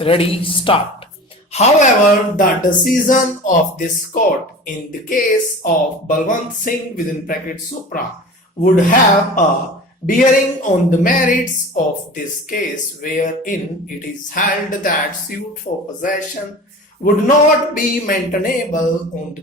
Ready, start. However, the decision of this court in the case of Balwant Singh within bracket Supra would have a bearing on the merits of this case, wherein it is held that suit for possession would not be maintainable on the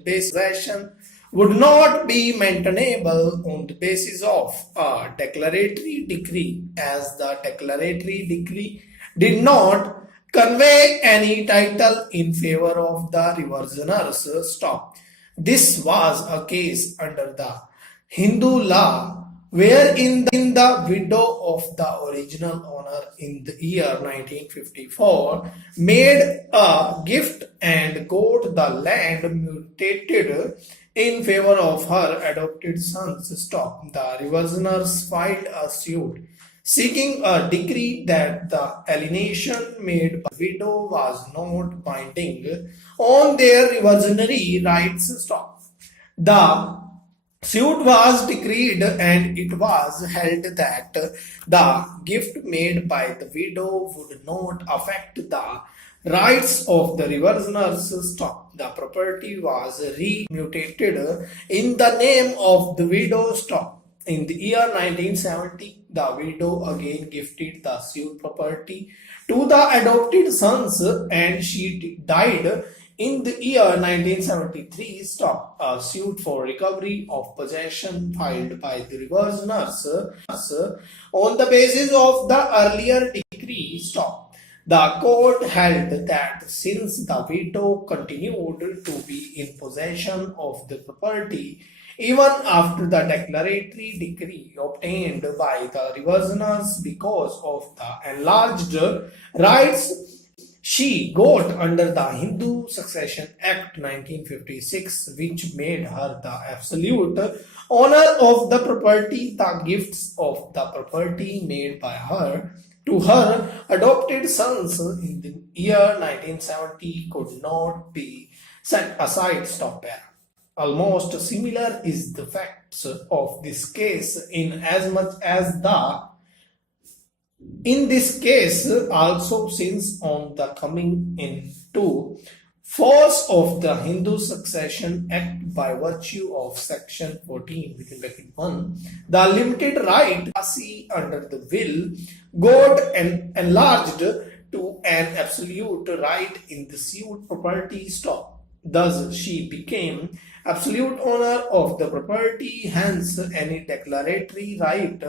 basis of a declaratory decree, as the declaratory decree did not convey any title in favor of the reversioners. Stop. This was a case under the Hindu law wherein the widow of the original owner in the year 1954 made a gift and got the land mutated in favor of her adopted sons. Stop. The reversioners filed a suit seeking a decree that the alienation made by the widow was not binding on their reversionary rights. Stop. The suit was decreed and it was held that the gift made by the widow would not affect the rights of the reversioners. Stop. The property was remutated in the name of the widow. Stop. In the year 1970, the widow again gifted the suit property to the adopted sons and she died in the year 1973. Stop. A suit for recovery of possession filed by the reversioners on the basis of the earlier decree. Stop. The court held that since the widow continued to be in possession of the property even after the declaratory decree obtained by the reversioners because of the enlarged rights she got under the Hindu Succession Act 1956, which made her the absolute owner of the property, the gifts of the property made by her to her adopted sons in the year 1970 could not be set aside. Stop there. Almost similar is the facts of this case in as much as in this case also, since on the coming into force of the Hindu Succession Act by virtue of section 14 within bracket 1, the limited right under the will got enlarged to an absolute right in the suit property. Stop. Thus, she became absolute owner of the property, hence any declaratory right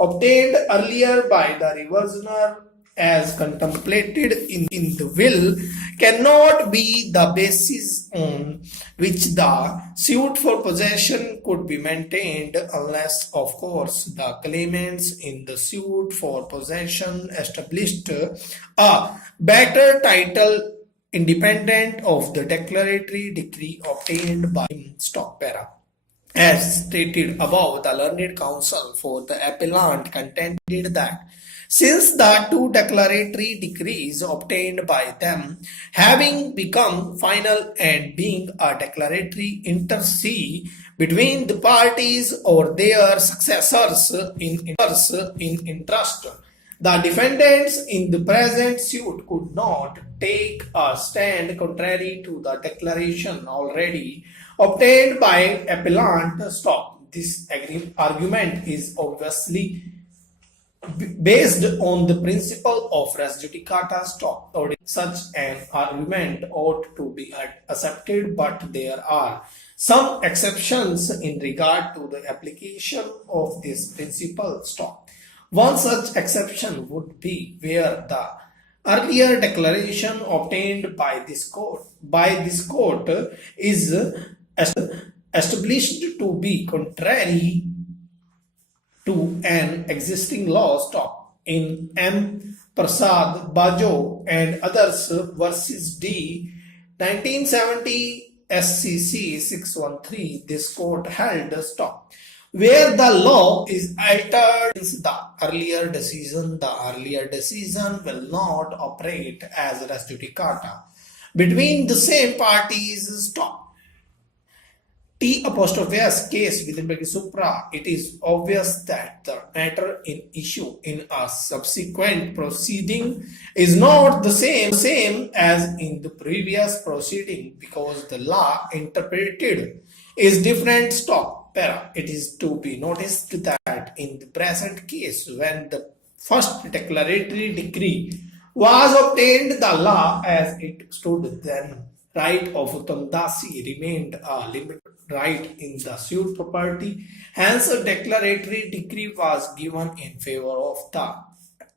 obtained earlier by the reversioner as contemplated in the will cannot be the basis on which the suit for possession could be maintained unless, of course, the claimants in the suit for possession established a better title independent of the declaratory decree obtained by him. Stop para. As stated above, the learned counsel for the appellant contended that since the two declaratory decrees obtained by them, having become final and being a declaratory inter se between the parties or their successors in interest, the defendants in the present suit could not take a stand contrary to the declaration already obtained by appellant. Stop. This argument is obviously based on the principle of res judicata. Stop. Such an argument ought to be accepted, but there are some exceptions in regard to the application of this principle. Stop. One such exception would be where the earlier declaration obtained by this court is established to be contrary to an existing law. Stop. In M. Prasad Bajo and others versus D. 1970 SCC 613, this court held. Stop. Where the law is altered since the earlier decision will not operate as res judicata between the same parties. Stop. T apostrophe S case within bracket supra, it is obvious that the matter in issue in a subsequent proceeding is not the same as in the previous proceeding because the law interpreted is different. Stop. Para. It is to be noticed that in the present case, when the first declaratory decree was obtained, the law as it stood then, right of Uttam Dasi remained a limited right in the suit property. Hence, a declaratory decree was given in favor of the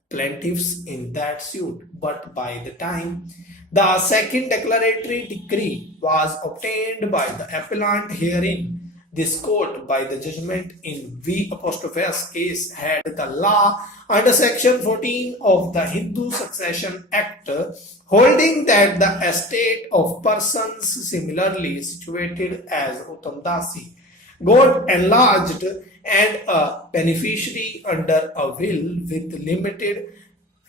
plaintiffs in that suit. But by the time the second declaratory decree was obtained by the appellant herein, this court, by the judgment in V apostrophe S case, had the law under section 14 of the Hindu Succession Act, holding that the estate of persons similarly situated as Uttam Dasi got enlarged and a beneficiary under a will with limited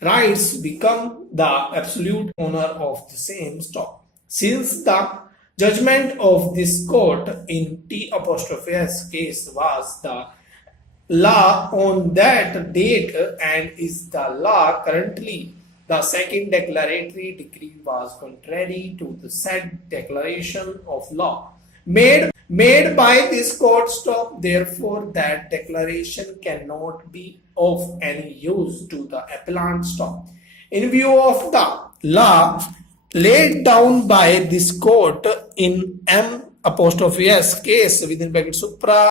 rights become the absolute owner of the same stock. Since the judgment of this court in T apostrophe S case was the law on that date and is the law currently, the second declaratory decree was contrary to the said declaration of law made by this court. Stop. Therefore, that declaration cannot be of any use to the appellant. Stop. In view of the law laid down by this court in M apostrophe S case within bracket supra